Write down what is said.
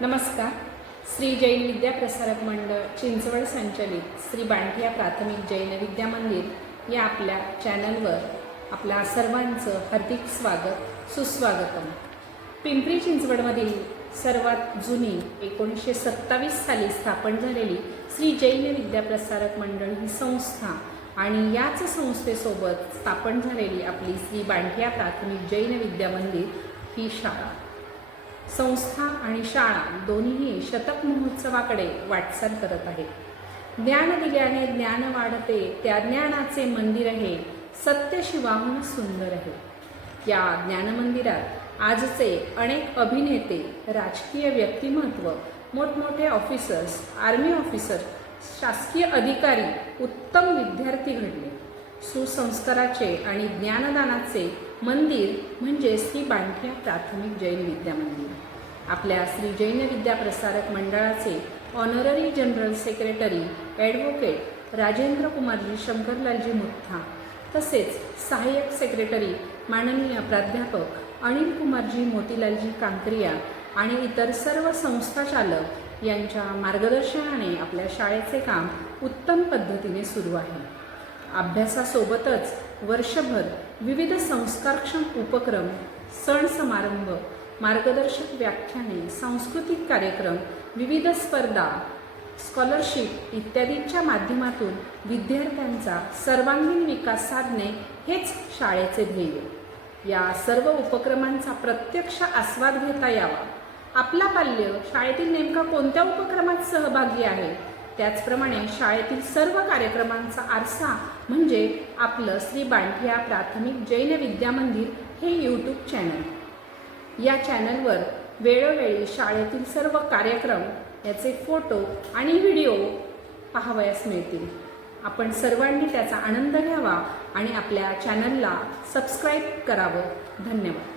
नमस्कार. श्री जैन विद्या प्रसारक मंडळ चिंचवड संचलित श्री बांठिया प्राथमिक जैन विद्या मंदिर या आपल्या चॅनलवर आपल्या सर्वांचं हार्दिक स्वागत सुस्वागतम. पिंपरी चिंचवडमधील सर्वात जुनी 1927 साली स्थापन झालेली श्री जैन विद्या प्रसारक मंडळ ही संस्था आणि याच संस्थेसोबत स्थापन झालेली आपली श्री बांठिया प्राथमिक जैन विद्या मंदिर ही शाळा, संस्था आणि शाळा दोन्हीही शतक महोत्सवाकडे वाटचाल करत आहेत. ज्ञान दिल्याने ज्ञान वाढते, त्या ज्ञानाचे मंदिर आहे, सत्य शिवाहून सुंदर आहे. या ज्ञानमंदिरात आजचे अनेक अभिनेते, राजकीय व्यक्तिमत्व, मोठमोठे ऑफिसर्स, आर्मी ऑफिसर, शासकीय अधिकारी, उत्तम विद्यार्थी घडले. सुसंस्काराचे आणि ज्ञानदानाचे मंदिर म्हणजे श्री बांठिया प्राथमिक जैन विद्या मंदिर. आपल्या श्री जैन विद्या प्रसारक मंडळाचे honorary general secretary advocate Rajendra Kumarji Shankarlalji Mutha, तसेच सहाय्यक सेक्रेटरी माननीय प्राध्यापक अनिल कुमारजी मोतीलालजी कांकरिया आणि इतर सर्व संस्थाचालक यांच्या मार्गदर्शनाने आपल्या शाळेचे काम उत्तम पद्धतीने सुरू आहे. अभ्यासासोबतच वर्षभर विविध संस्कारक्षम उपक्रम, सण समारंभ, मार्गदर्शक व्याख्याने, सांस्कृतिक कार्यक्रम, विविध स्पर्धा, स्कॉलरशिप इत्यादींच्या माध्यमातून विद्यार्थ्यांचा सर्वांगीण विकास साधणे हेच शाळेचे ध्येय. या सर्व उपक्रमांचा प्रत्यक्ष आस्वाद घेता यावा. आपला बाल्य शाळेतील नेमका कोणत्या उपक्रमात सहभागी आहे, त्याचप्रमाणे शाळेतील सर्व कार्यक्रमांचा आरसा म्हणजे आपलं श्री बांठिया प्राथमिक जैन विद्या मंदिर हे यूट्यूब चॅनल. या चॅनलवर वेळोवेळी शाळेतील सर्व कार्यक्रम याचे फोटो आणि व्हिडिओ पाहावयास मिळतील. आपण सर्वांनी त्याचा आनंद घ्यावा आणि आपल्या चॅनलला सबस्क्राईब करावं. धन्यवाद.